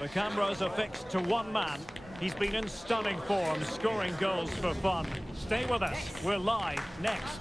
The cameras are fixed to one man. He's been in stunning form, scoring goals for fun. Stay with us. We're live next.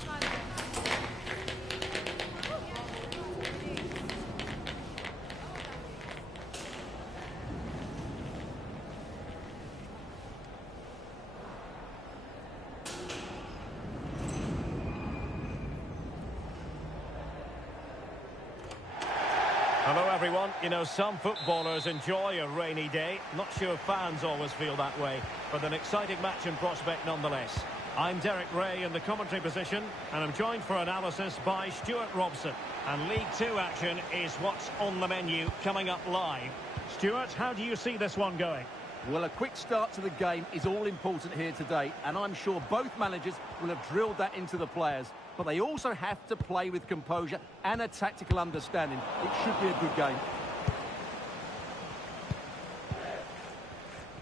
Hello everyone. You know, some footballers enjoy a rainy day. Not sure fans always feel that way, but an exciting match in prospect nonetheless. I'm Derek Ray in the commentary position, and I'm joined for analysis by Stuart Robson. And League Two action is what's on the menu coming up live. Stuart, how do you see this one going? Well, a quick start to the game is all important here today, and I'm sure both managers will have drilled that into the players. But they also have to play with composure and a tactical understanding. It should be a good game.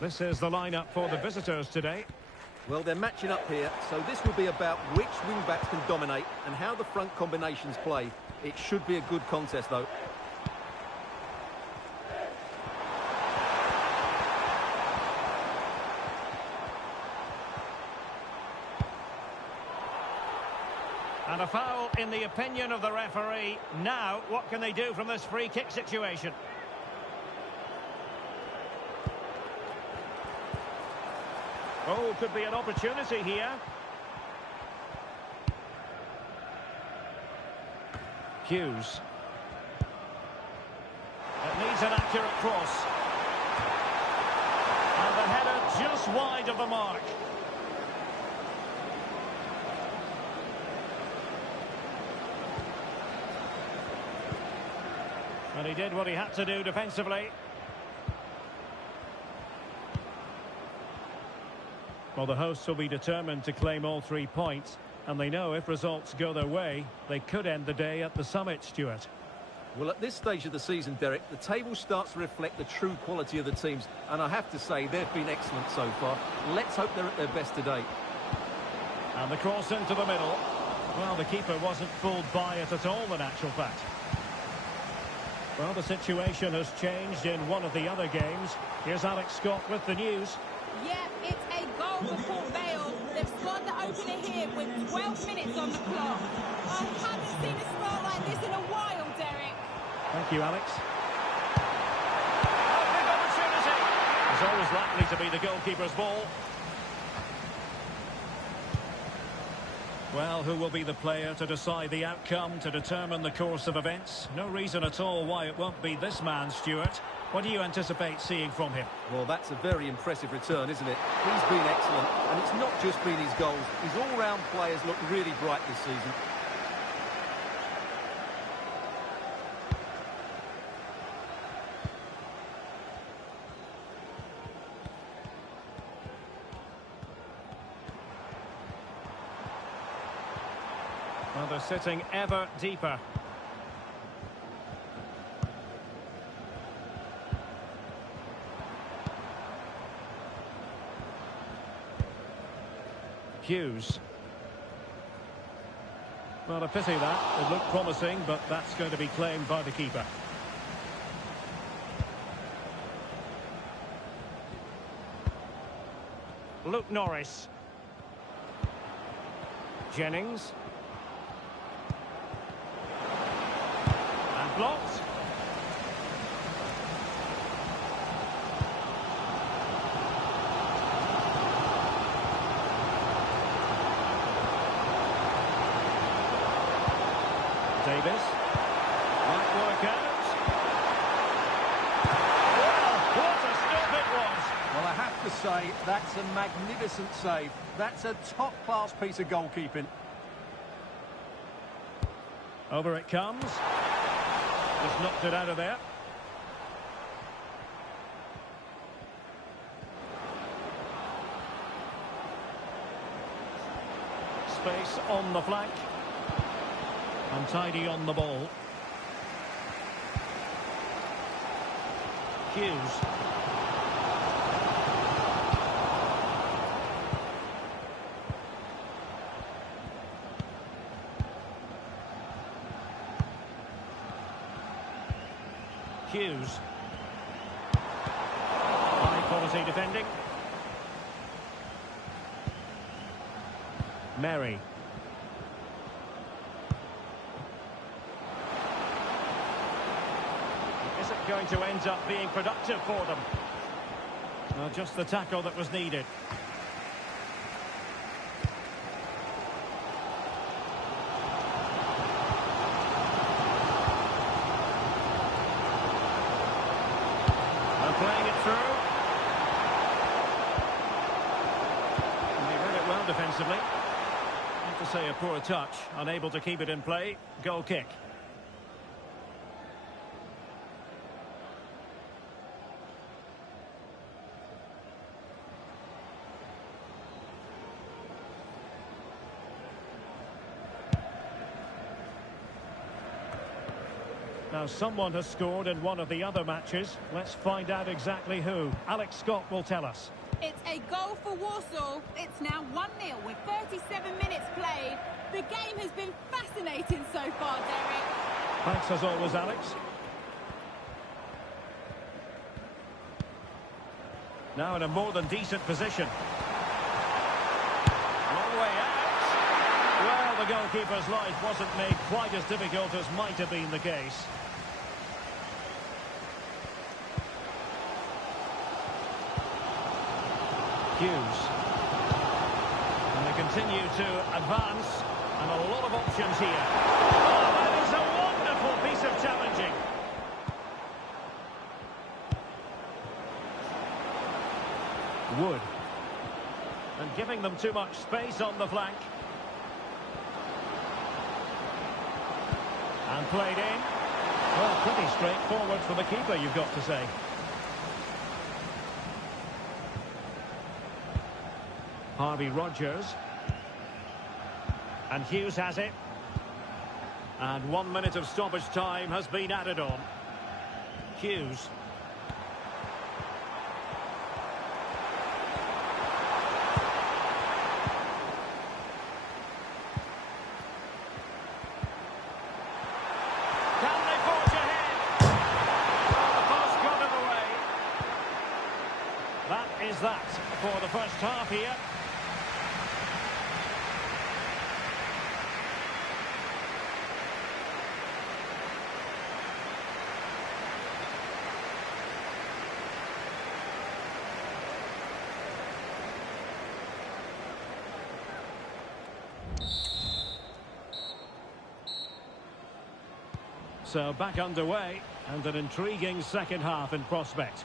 This is the lineup for the visitors today. Well, they're matching up here, so this will be about which wing-backs can dominate and how the front combinations play. It should be a good contest, though. And a foul in the opinion of the referee. Now, what can they do from this free kick situation? Oh, could be an opportunity here. Hughes. It needs an accurate cross. And the header just wide of the mark. And he did what he had to do defensively. Well, the hosts will be determined to claim all 3 points, and they know if results go their way, they could end the day at the summit, Stuart. Well, at this stage of the season, Derek, the table starts to reflect the true quality of the teams, and I have to say, they've been excellent so far. Let's hope they're at their best today. And the cross into the middle. Well, the keeper wasn't fooled by it at all, in actual fact. Well, the situation has changed in one of the other games. Here's Alex Scott with the news. Yeah, it's a goal for Port Vale. They've scored the opener here with 12 minutes on the clock. I haven't seen a start like this in a while, Derek. Thank you, Alex. Oh, big opportunity. It's always likely to be the goalkeeper's ball. Well, who will be the player to decide the outcome, to determine the course of events? No reason at all why it won't be this man, Stuart. What do you anticipate seeing from him? Well, that's a very impressive return, isn't it? He's been excellent, and it's not just been his goals. His all-round players look really bright this season. Well, they're sitting ever deeper. Hughes. Well, a pity that. It looked promising, but that's going to be claimed by the keeper. Luke Norris. Jennings. And blocked. Davis. Might work out. Well, what a stop it was. Well, I have to say, that's a magnificent save. That's a top-class piece of goalkeeping. Over it comes. Just knocked it out of there. Space on the flank. Untidy on the ball. Hughes. Hughes. Quality defending. Mary. Is it going to end up being productive for them? Well, just the tackle that was needed. And playing it through. And they read it well defensively. Not to say a poor touch, unable to keep it in play. Goal kick. Now, someone has scored in one of the other matches. Let's find out exactly who. Alex Scott will tell us. It's a goal for Walsall. It's now 1-0 with 37 minutes played. The game has been fascinating so far, Derek. Thanks as always, Alex. Now in a more than decent position. Long way out. Well, the goalkeeper's life wasn't made quite as difficult as might have been the case. Hughes. And they continue to advance, and a lot of options here. Oh, that is a wonderful piece of challenging. Wood. And giving them too much space on the flank. And played in. Well, pretty straightforward for the keeper, you've got to say. Harvey Rogers. And Hughes has it. And 1 minute of stoppage time has been added on. Hughes. Can they forge ahead? Oh, the pass got in the way. That is that for the first half here. So back underway, and an intriguing second half in prospect.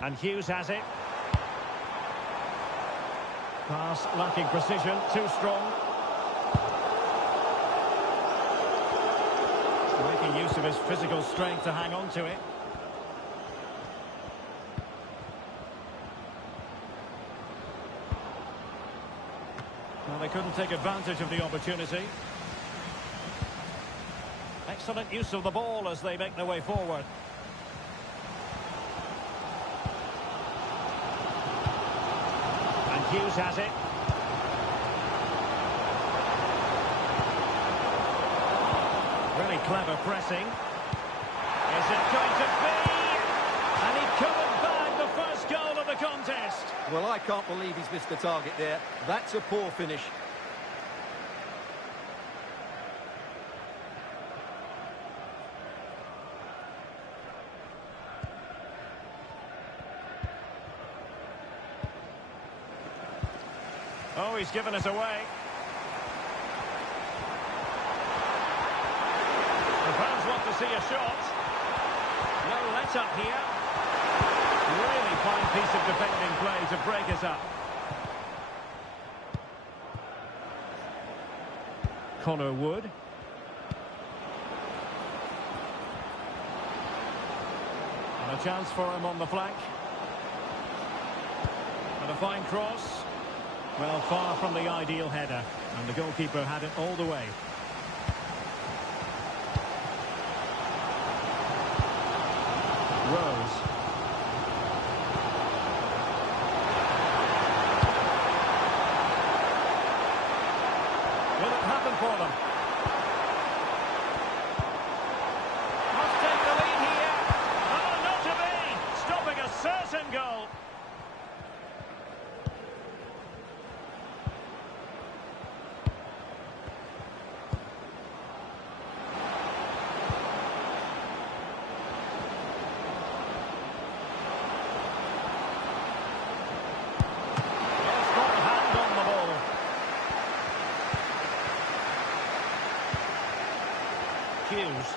And Hughes has it. Pass lacking precision, too strong. Making use of his physical strength to hang on to it. Well, they couldn't take advantage of the opportunity. Excellent use of the ball as they make their way forward. And Hughes has it. Really clever pressing. Is it going to be? And he couldn't bag the first goal of the contest. Well, I can't believe he's missed the target there. That's a poor finish. Oh, he's given us away. The fans want to see a shot. No let-up here. Really fine piece of defending play to break us up. Connor Wood. And a chance for him on the flank. And a fine cross. Well, far from the ideal header. And the goalkeeper had it all the way. Rose. Will it happen for them? Must take Hughes.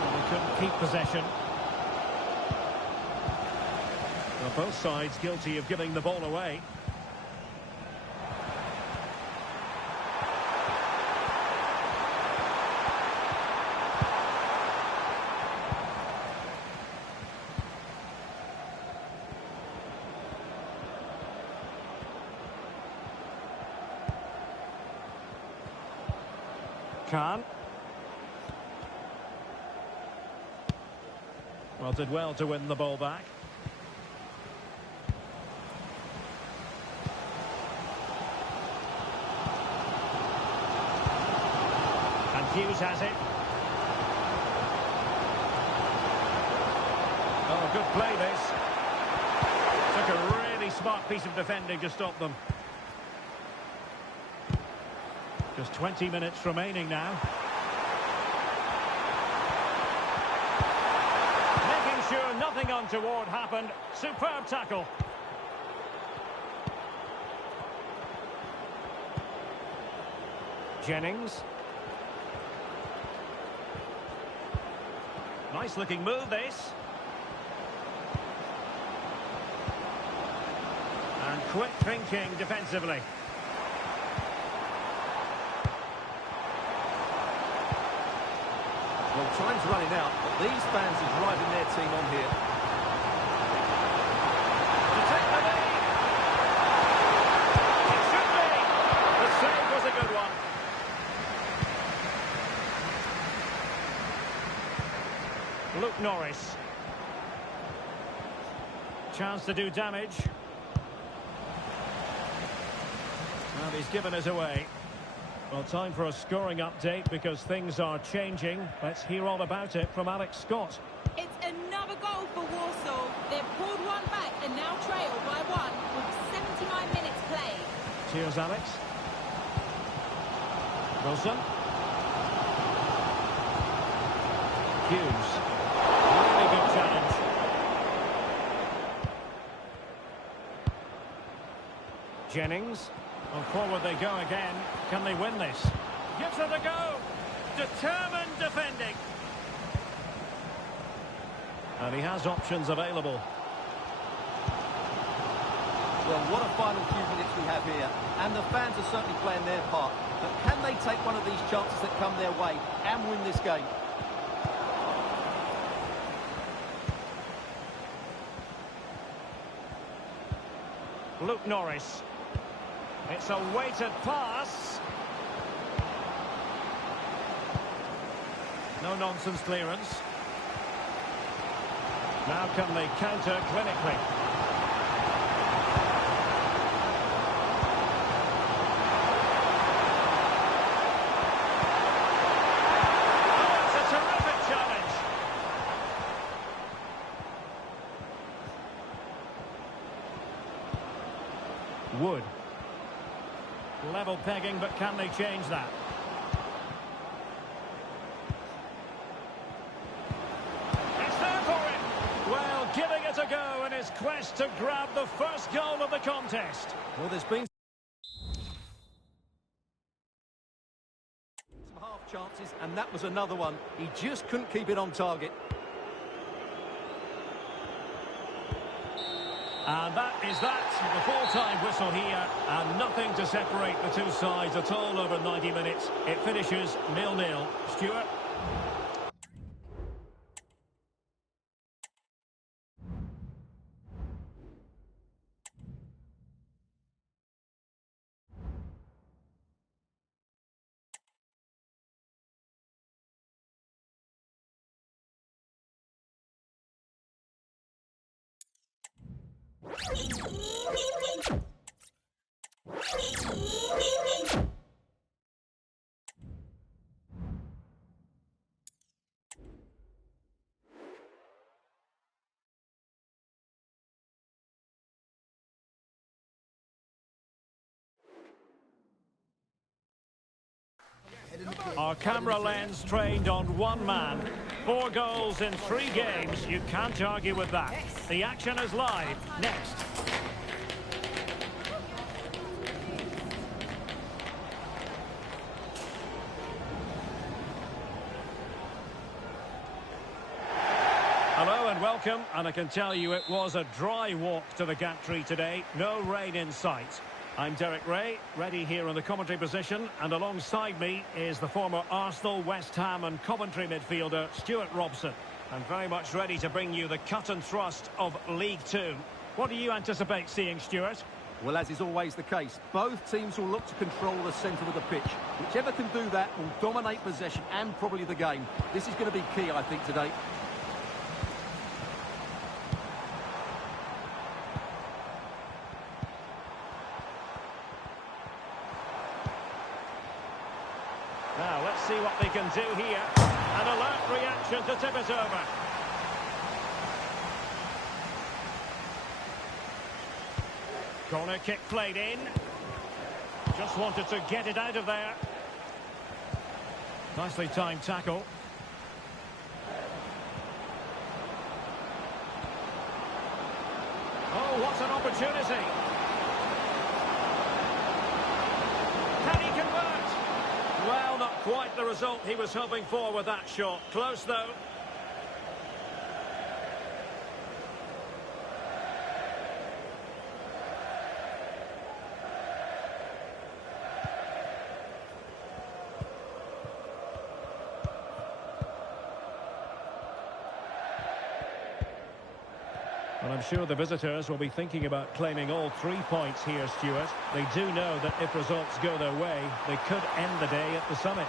Well, they couldn't keep possession. Well, both sides guilty of giving the ball away. Khan. Well, did well to win the ball back. And Hughes has it. Oh, good play this. Took a really smart piece of defending to stop them. Just 20 minutes remaining now. Making sure nothing untoward happened. Superb tackle. Jennings. Nice looking move this. And quick thinking defensively. Well, time's running out, but these fans are driving their team on here. To take the lead. It should be. The save was a good one. Luke Norris. Chance to do damage. And he's given us away. Well, time for a scoring update because things are changing. Let's hear all about it from Alex Scott. It's another goal for Warsaw. They've pulled one back and now trail by one with 79 minutes played. Cheers, Alex. Wilson. Hughes. Really good challenge. Jennings. Well, forward they go again. Can they win this? Gives it a go. Determined defending. And he has options available. Well, what a final few minutes we have here. And the fans are certainly playing their part. But can they take one of these chances that come their way and win this game? Luke Norris. It's a weighted pass. No nonsense clearance. Now can they counter clinically? Oh, it's a terrific challenge. Wood. Level pegging, but can they change that? It's there for him. Well, giving it a go in his quest to grab the first goal of the contest. Well, there's been some half chances, and that was another one. He just couldn't keep it on target. And that is that. The full-time whistle here, and nothing to separate the two sides at all over 90 minutes. It finishes 0-0. Stuart? Our camera lens trained on one man. 4 goals in 3 games. You can't argue with that. The action is live. Next. welcome, and I can tell you it was a dry walk to the gantry today. No rain in sight. I'm Derek Ray, ready here in the commentary position, and alongside me is the former Arsenal, West Ham and Coventry midfielder Stuart Robson. And very much ready to bring you the cut and thrust of League Two. What do you anticipate seeing, Stuart? Well, as is always the case, both teams will look to control the centre of the pitch. Whichever can do that will dominate possession and probably the game. This is going to be key, I think, today. Now, let's see what they can do here. An alert reaction to tip it over. Corner kick played in. Just wanted to get it out of there. Nicely timed tackle. Oh, what an opportunity. Can he convert? Well, not quite the result he was hoping for with that shot. Close, though. Well, I'm sure the visitors will be thinking about claiming all 3 points here, Stuart. They do know that if results go their way, they could end the day at the summit.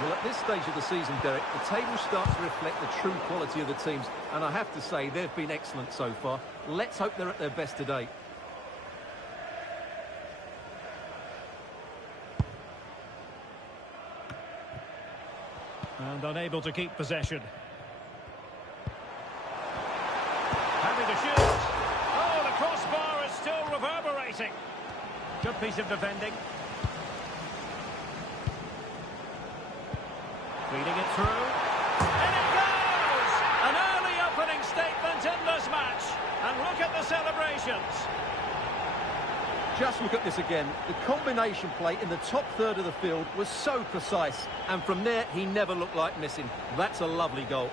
Well, at this stage of the season, Derek, the table starts to reflect the true quality of the teams. And I have to say, they've been excellent so far. Let's hope they're at their best today. And unable to keep possession. Happy to shoot. Oh, the crossbar is still reverberating. Good piece of defending. Feeding it through. And it goes! An early opening statement in this match. And look at the celebrations. Just look at this again. The combination play in the top third of the field was so precise. And from there, he never looked like missing. That's a lovely goal.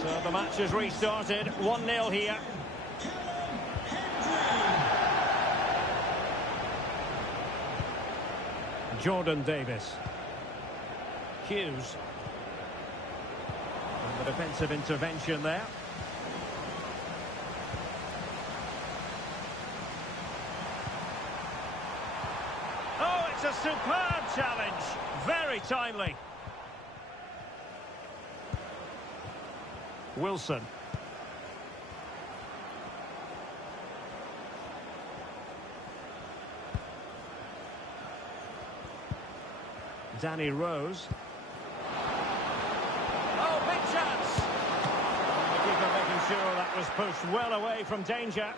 So the match has restarted. 1-0 here. Jordan Davis. Hughes. And the defensive intervention there. Oh, it's a superb challenge. Very timely. Wilson. Danny Rose. Oh, big chance. The keeper making sure that was pushed well away from danger.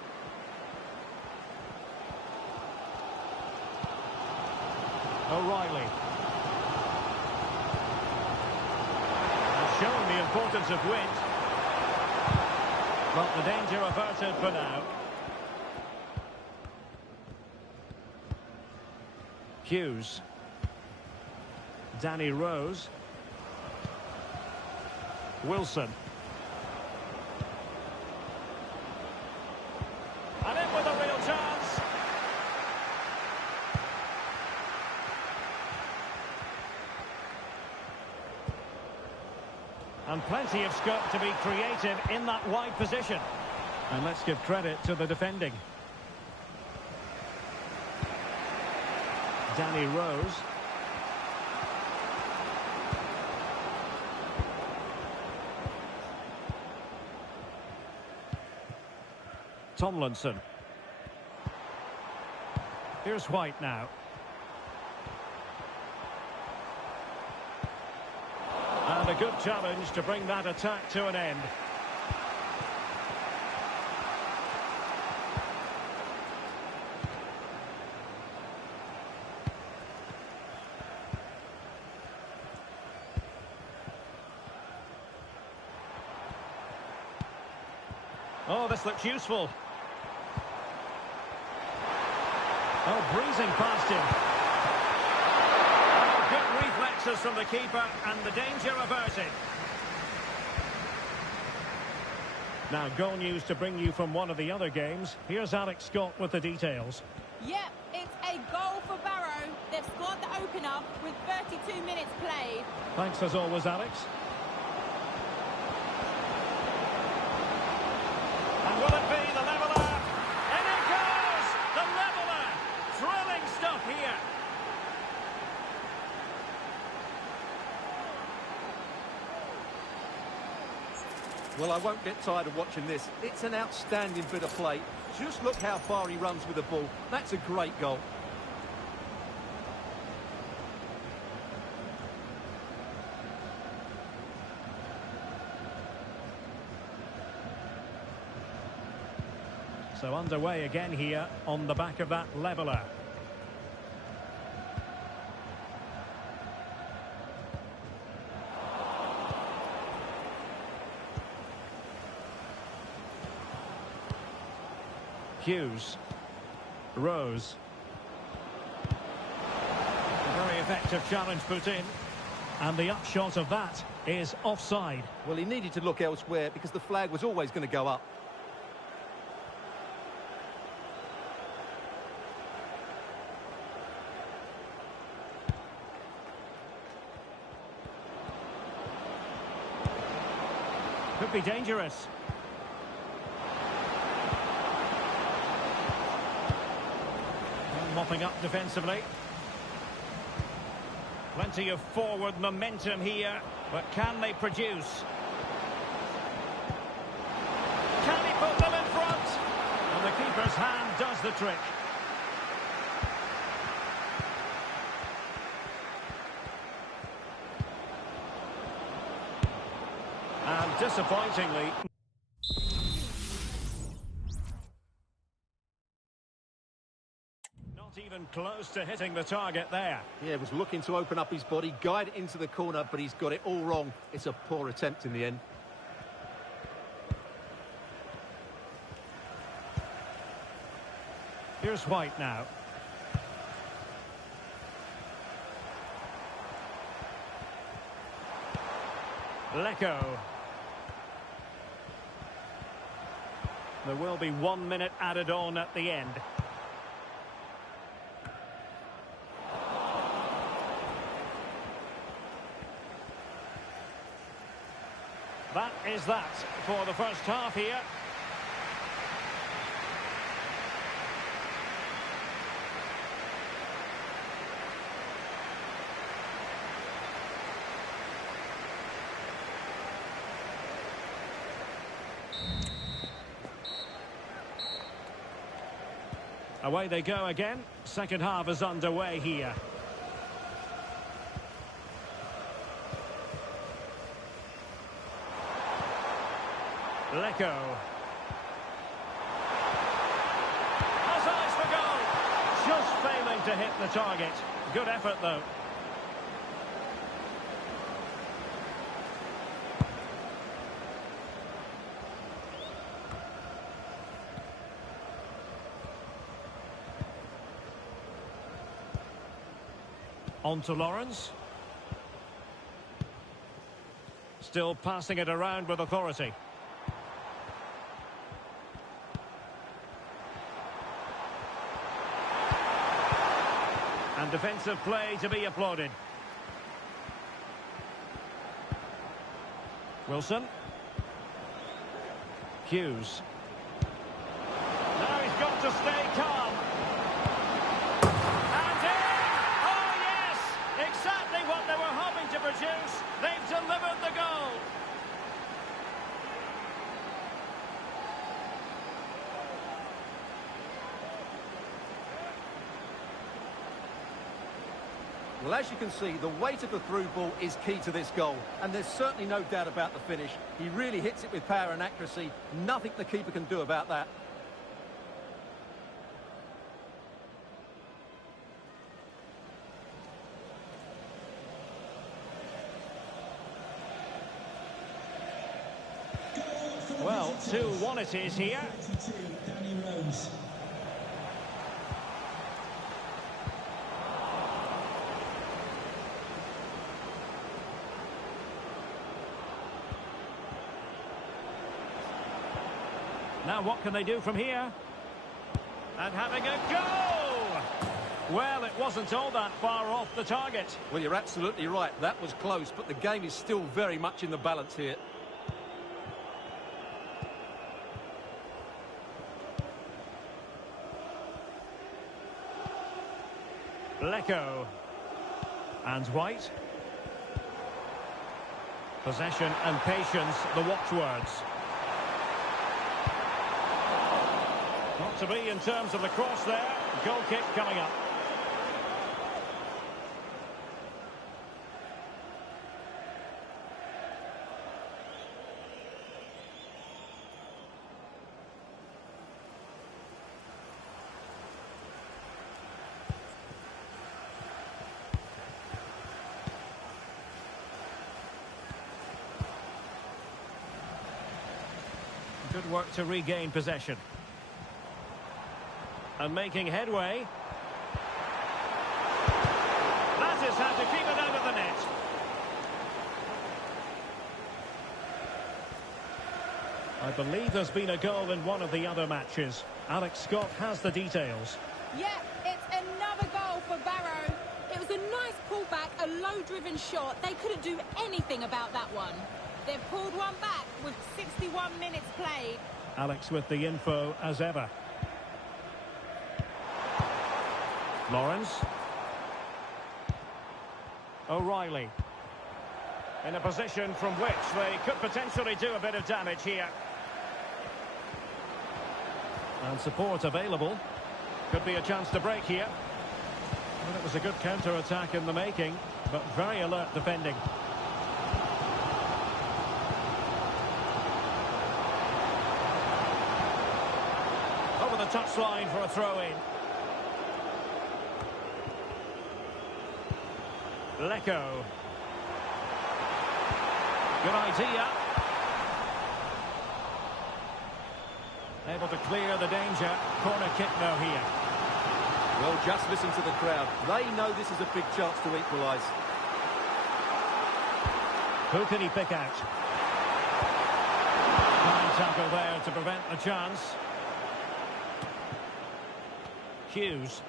O'Reilly. And showing the importance of width. But the danger averted for now. Hughes. Danny Rose. Wilson. And in with a real chance. And plenty of scope to be creative in that wide position. And let's give credit to the defending. Danny Rose. Tomlinson. Here's White now. And a good challenge to bring that attack to an end. Oh, this looks useful. Oh, breezing past him. Oh, good reflexes from the keeper, and the danger averted. Now, goal news to bring you from one of the other games. Here's Alex Scott with the details. Yep, it's a goal for Barrow. They've scored the opener with 32 minutes played. Thanks as always, Alex. And will it be the leveller? And it goes! The leveller! Thrilling stuff here. Well, I won't get tired of watching this. It's an outstanding bit of play. Just look how far he runs with the ball. That's a great goal. So underway again here on the back of that leveller. Hughes. Rose. A very effective challenge put in. And the upshot of that is offside. Well, he needed to look elsewhere because the flag was always going to go up. Could be dangerous. Mopping up defensively. Plenty of forward momentum here, but can they produce? Can he put them in front? And the keeper's hand does the trick. And disappointingly... even close to hitting the target there. Yeah, was looking to open up his body, guide it into the corner, but he's got it all wrong. It's a poor attempt in the end. Here's White now. Lecco. There will be 1 minute added on at the end. That is that for the first half here. Away they go again. Second half is underway here. Lecco. Has eyes for goal. Just failing to hit the target. Good effort, though. On to Lawrence. Still passing it around with authority. And defensive play to be applauded. Wilson. Hughes. Now he's got to stay calm. And in! Oh yes! Exactly what they were hoping to produce. They've delivered the goal. Well, as you can see, the weight of the through ball is key to this goal. And there's certainly no doubt about the finish. He really hits it with power and accuracy. Nothing the keeper can do about that. Well, 2-1 it is here. Now what can they do from here? And having a go! Well, it wasn't all that far off the target. Well, you're absolutely right. That was close, but the game is still very much in the balance here. Lecco. And White. Possession and patience, the watchwords. Not to be in terms of the cross there. Goal kick coming up. Good work to regain possession. And making headway. That is how to keep it out of the net. I believe there's been a goal in one of the other matches. Alex Scott has the details. Yeah, it's another goal for Barrow. It was a nice pullback, a low-driven shot. They couldn't do anything about that one. They've pulled one back with 61 minutes played. Alex with the info as ever. Lawrence. O'Reilly. In a position from which they could potentially do a bit of damage here. And support available. Could be a chance to break here. Well, it was a good counter-attack in the making, but very alert defending. Over the touchline for a throw-in. Lecco. Good idea. Able to clear the danger. Corner kick now here. Well, just listen to the crowd. They know this is a big chance to equalise. Who can he pick out? Fine tackle there to prevent the chance. Hughes.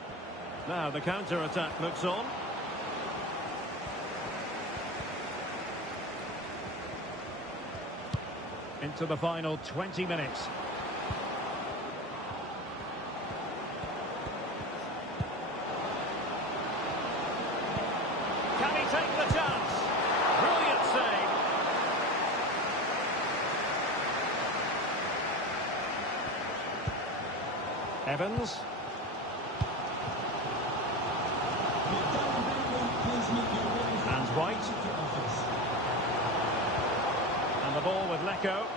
Now the counter-attack looks on. Into the final 20 minutes. Can he take the chance? Brilliant save. Evans. And White. And the ball with Lecco.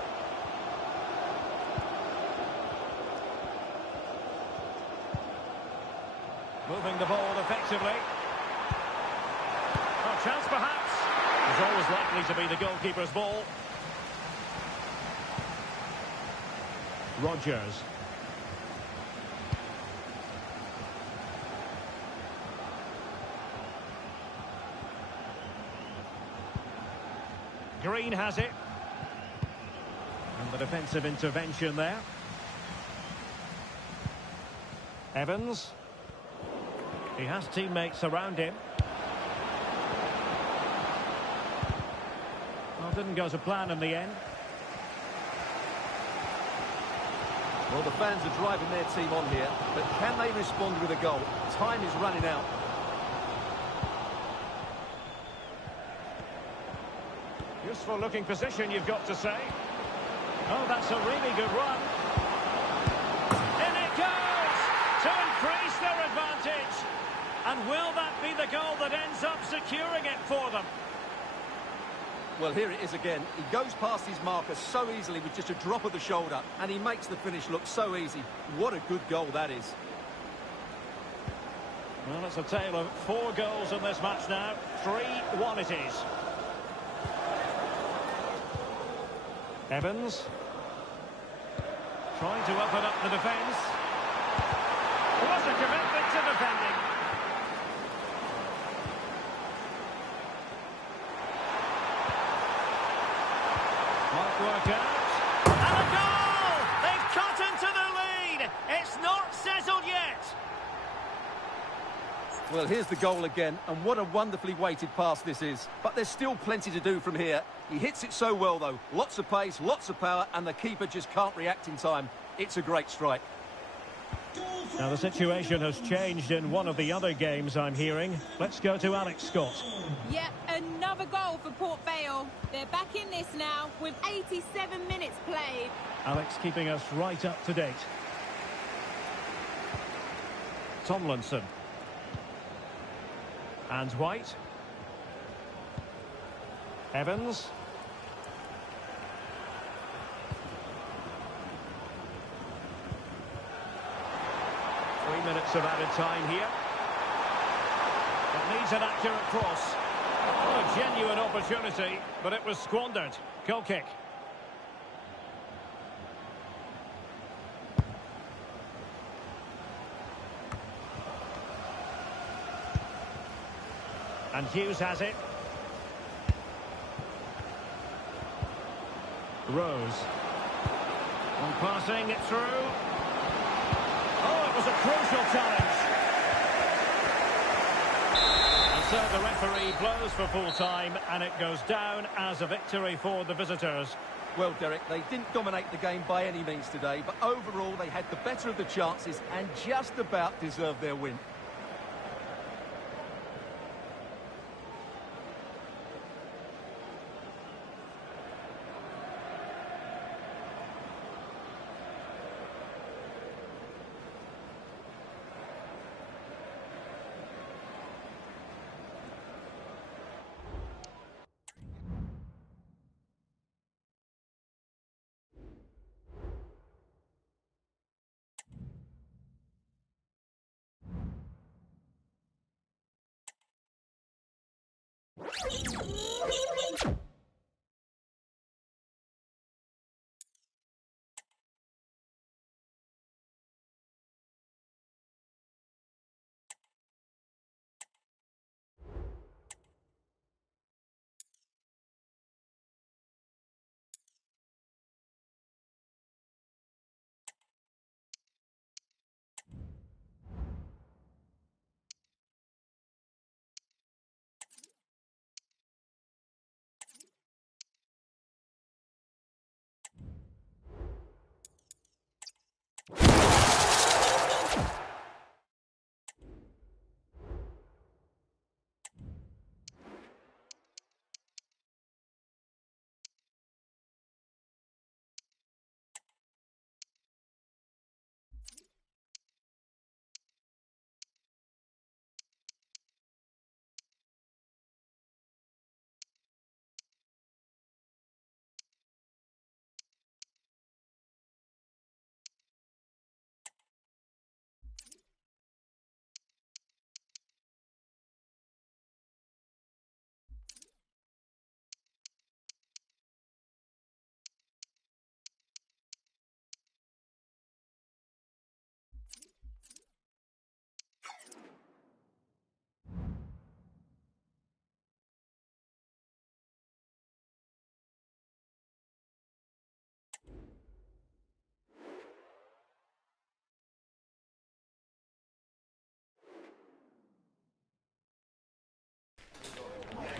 Moving the ball effectively. Oh, chance perhaps. It's always likely to be the goalkeeper's ball. Rogers. Green has it. And the defensive intervention there. Evans. He has teammates around him. Well, didn't go to plan in the end. Well, the fans are driving their team on here, but can they respond with a goal? Time is running out. Useful looking position, you've got to say. Oh, that's a really good run. In it goes to increase their advantage. And will that be the goal that ends up securing it for them? Well, here it is again. He goes past his marker so easily with just a drop of the shoulder, and he makes the finish look so easy. What a good goal that is. Well, it's a tale of 4 goals in this match now. 3-1 it is. Evans. Trying to open up the defence. What a commitment to defending. Might work out. And a goal! They've cut Well, here's the goal again, and what a wonderfully weighted pass this is. But there's still plenty to do from here. He hits it so well, though. Lots of pace, lots of power, and the keeper just can't react in time. It's a great strike. Now, the situation has changed in one of the other games, I'm hearing. Let's go to Alex Scott. Yep, another goal for Port Vale. They're back in this now with 87 minutes played. Alex keeping us right up to date. Tomlinson. And White. Evans. 3 minutes of added time here. It needs an accurate cross. What a genuine opportunity, but it was squandered. Goal kick. And Hughes has it. Rose. On passing it through. Oh, it was a crucial challenge. And so the referee blows for full time, and it goes down as a victory for the visitors. Well, Derek, they didn't dominate the game by any means today, but overall they had the better of the chances and just about deserved their win.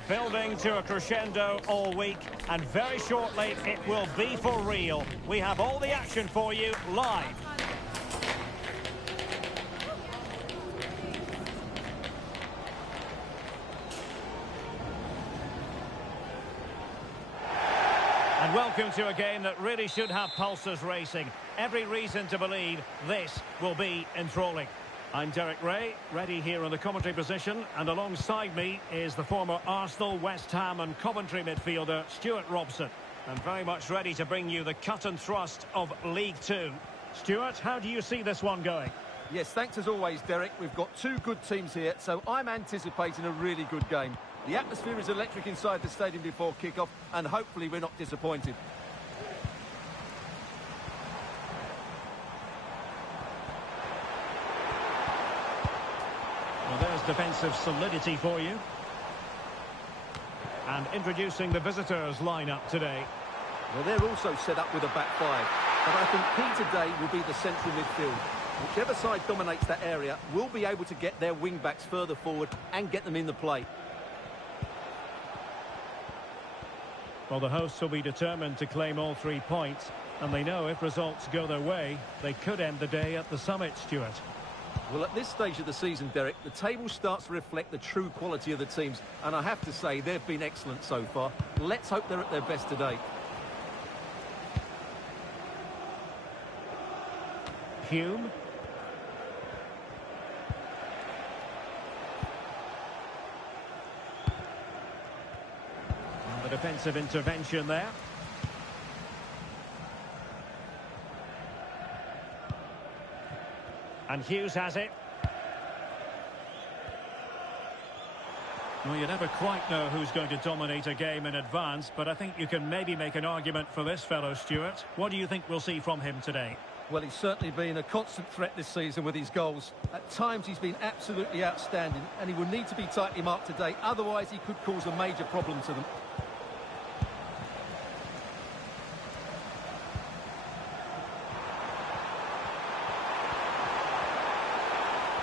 Building to a crescendo all week, and very shortly it will be for real. We have all the action for you live. And welcome to a game that really should have pulses racing. Every reason to believe this will be enthralling. I'm Derek Ray, ready here in the commentary position, and alongside me is the former Arsenal, West Ham and Coventry midfielder Stuart Robson. And very much ready to bring you the cut and thrust of League Two. Stuart, how do you see this one going? Yes, thanks as always, Derek. We've got two good teams here, so I'm anticipating a really good game. The atmosphere is electric inside the stadium before kick-off, and hopefully we're not disappointed. Well, there's defensive solidity for you. And introducing the visitors lineup today. Well, they're also set up with a back five, but I think key today will be the central midfield. Whichever side dominates that area will be able to get their wing-backs further forward and get them in the play. Well, the hosts will be determined to claim all 3 points, and they know if results go their way, they could end the day at the summit, Stuart. Well, at this stage of the season, Derek, the table starts to reflect the true quality of the teams, and I have to say they've been excellent so far. Let's hope they're at their best today. Hume. And the defensive intervention there. And Hughes has it. Well, you never quite know who's going to dominate a game in advance, but I think you can maybe make an argument for this fellow, Stuart. What do you think we'll see from him today? Well, he's certainly been a constant threat this season with his goals. At times he's been absolutely outstanding, and he will need to be tightly marked today, otherwise he could cause a major problem to them.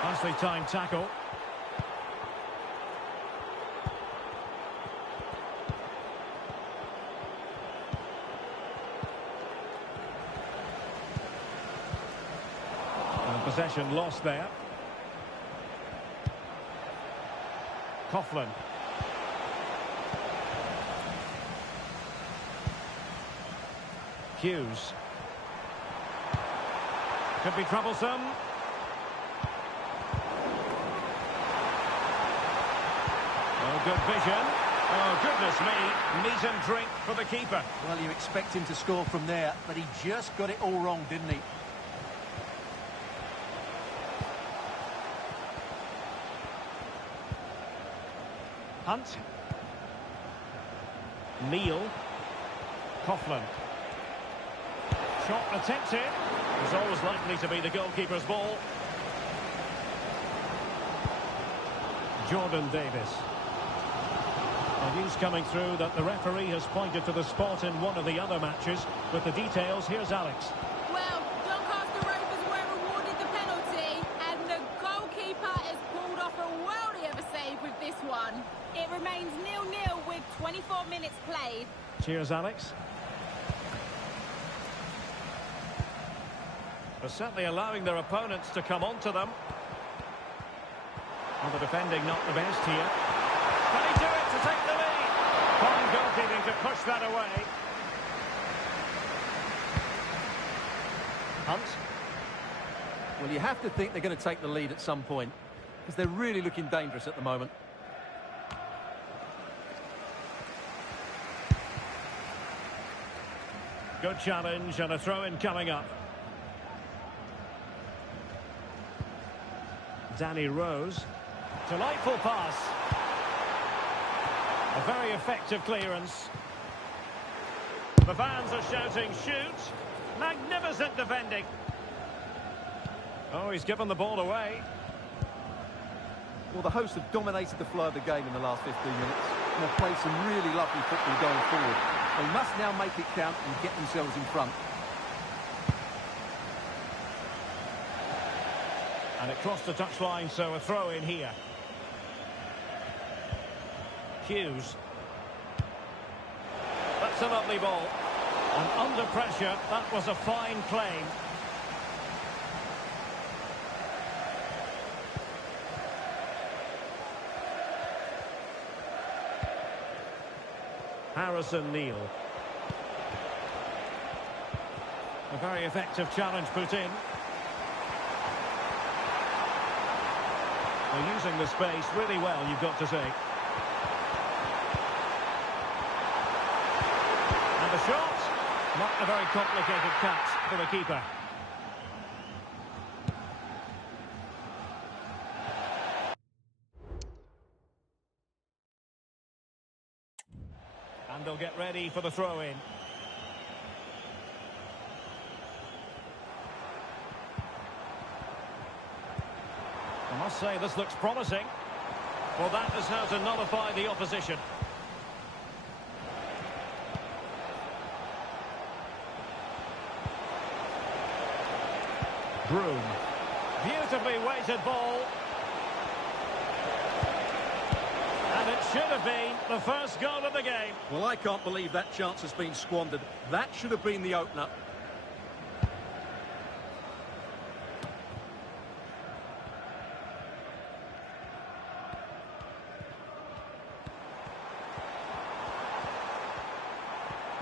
Nicely timed tackle. And possession lost there. Coughlin. Hughes. Could be troublesome. Oh, good vision. Oh, goodness me. Meat and drink for the keeper. Well, you expect him to score from there, but he just got it all wrong, didn't he? Hunt. Neal. Coughlin. Shot attempted. It's always likely to be the goalkeeper's ball. Jordan Davis. News coming through that the referee has pointed to the spot in one of the other matches. With the details, here's Alex. Well, Doncaster Rovers were awarded the penalty, and the goalkeeper has pulled off a worldie of a save with this one. It remains 0-0 with 24 minutes played. Cheers, Alex. They're certainly allowing their opponents to come onto them. Well, the defending not the best here. Can he do it to take the lead? Fine goalkeeping to push that away. Hunt. Well, you have to think they're going to take the lead at some point, because they're really looking dangerous at the moment. Good challenge and a throw-in coming up. Danny Rose. Delightful pass. A very effective clearance. The fans are shouting, shoot! Magnificent defending. Oh, he's given the ball away. Well, the hosts have dominated the flow of the game in the last 15 minutes. And have played some really lovely football going forward. They must now make it count and get themselves in front. And it crossed the touchline, so a throw in here. Hughes. That's a lovely ball. And under pressure, that was a fine claim. Harrison Neal. A very effective challenge put in. They're using the space really well, you've got to say. And the shot. Not a very complicated catch for the keeper. And they'll get ready for the throw-in. I must say, this looks promising. Well, that is how to nullify the opposition. Broom. Beautifully weighted ball. And it should have been the first goal of the game. Well, I can't believe that chance has been squandered. That should have been the opener.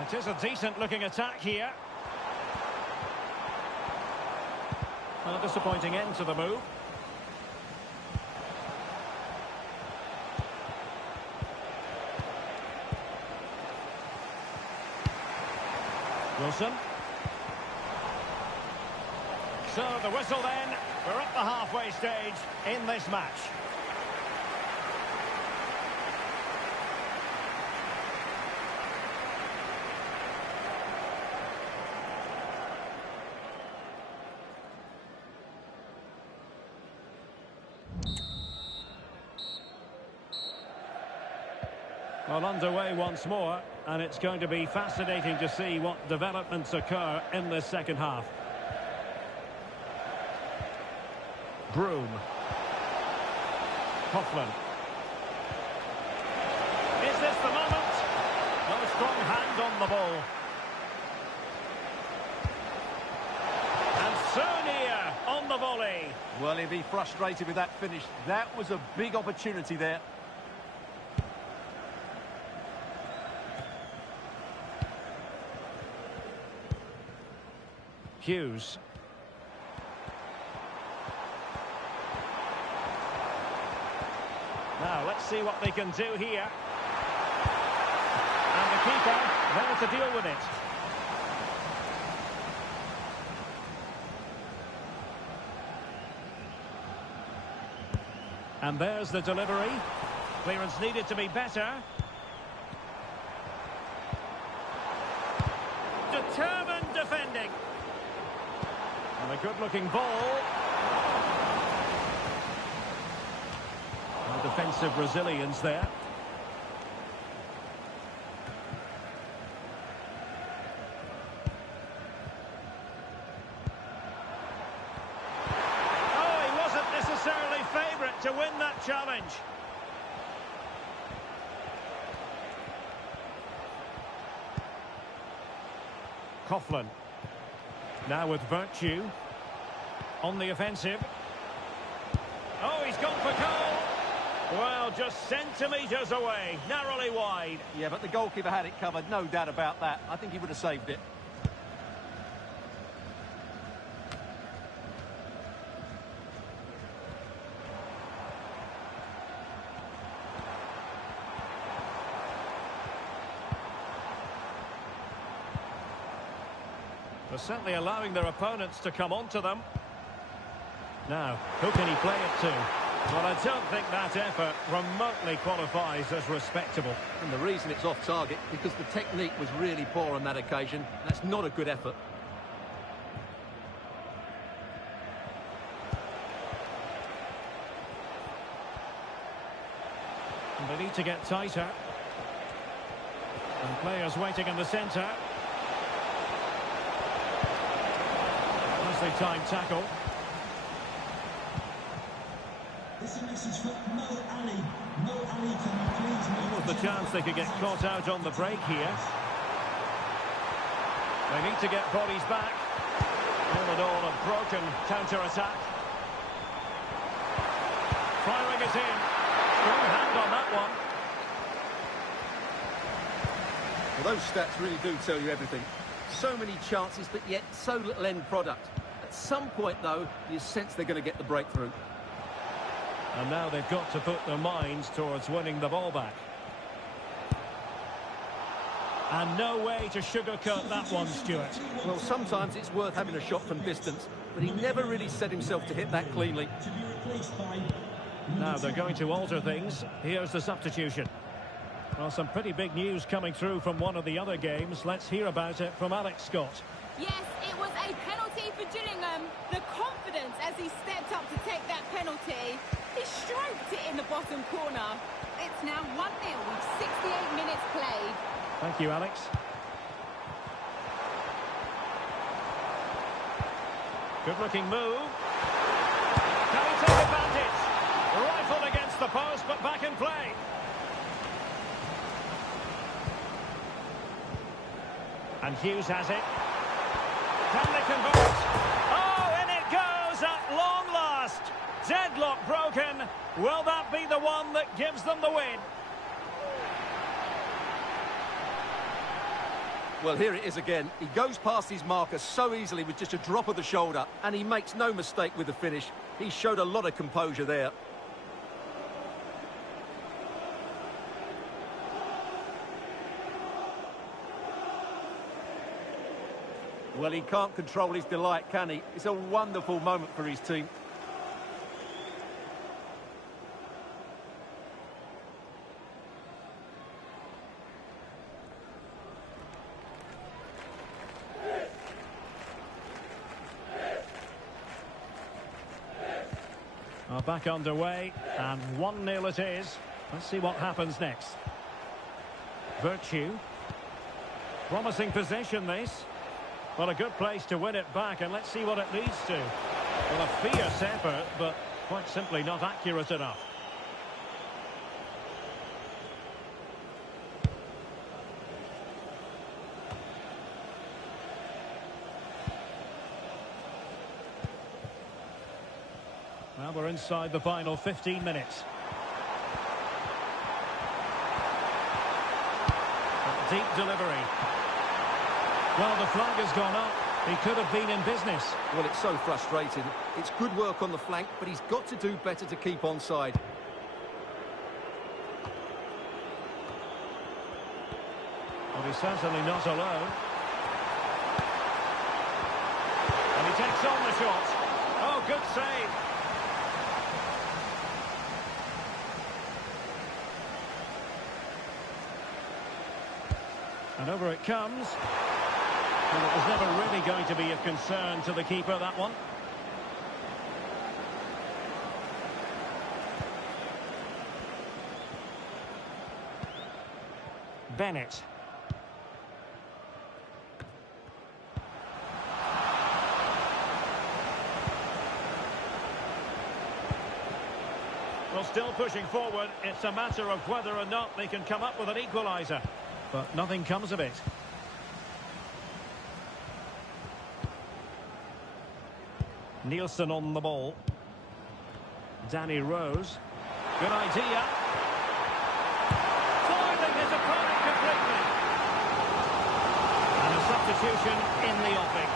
It is a decent-looking attack here. A disappointing end to the move. Wilson. So the whistle then. We're at the halfway stage in this match. Well, underway once more, and it's going to be fascinating to see what developments occur in this second half. Broom. Coughlin. Is this the moment? No strong hand on the ball. And Sonia on the volley. Well, he'll be frustrated with that finish. That was a big opportunity there. Hughes. Now, let's see what they can do here. And the keeper there to deal with it. And there's the delivery. Clearance needed to be better. Determined defending. And a good-looking ball. And defensive resilience there. Oh, he wasn't necessarily favourite to win that challenge. Coughlin. Now with Virtue. On the offensive. Oh, he's gone for goal. Well, just centimetres away. Narrowly wide. Yeah, but the goalkeeper had it covered, no doubt about that. I think he would have saved it. They're certainly allowing their opponents to come onto them. Now, who can he play it to? Well, I don't think that effort remotely qualifies as respectable. And the reason it's off target, because the technique was really poor on that occasion. That's not a good effort. And they need to get tighter. And players waiting in the centre. Nicely timed tackle. This is a message for Mo Ali. Mo Ali, can you please move? With the chance they could get caught out on the break here. They need to get bodies back. All in all, a broken counter-attack. Firing it in. Strong hand on that one. Well, those stats really do tell you everything. So many chances, but yet so little end product. At some point, though, you sense they're going to get the breakthrough. And now they've got to put their minds towards winning the ball back. And no way to sugarcoat that one, Stuart. Well, sometimes it's worth having a shot from distance, but he never really set himself to hit that cleanly. Now they're going to alter things. Here's the substitution. Well, some pretty big news coming through from one of the other games. Let's hear about it from Alex Scott. Yes, it was a penalty for Gillingham. The confidence as he stepped up to take that penalty. He stroked it in the bottom corner. It's now 1-0 with 68 minutes played. Thank you, Alex. Good-looking move. the post, but back in play. And Hughes has it. Can they convert? Oh, in it goes at long last. Deadlock broken. Will that be the one that gives them the win? Well, here it is again. He goes past his marker so easily with just a drop of the shoulder, and he makes no mistake with the finish. He showed a lot of composure there. Well, he can't control his delight, can he? It's a wonderful moment for his team. Back underway, and 1-0 it is. Let's see what happens next. Virtue. Promising possession, this. Well, a good place to win it back, and let's see what it leads to. Well, a fierce effort, but quite simply not accurate enough. Well, we're inside the final 15 minutes. A deep delivery. Well, the flag has gone up. He could have been in business. Well, it's so frustrating. It's good work on the flank, but he's got to do better to keep onside. Well, he's certainly not alone. And he takes on the shot. Oh, good save. And over it comes. Well, it was never really going to be of concern to the keeper, that one. Bennett. Well, still pushing forward. It's a matter of whether or not they can come up with an equaliser. But nothing comes of it. Nielsen on the ball. Danny Rose. Good idea. Foiling his opponent completely. And a substitution in the offing.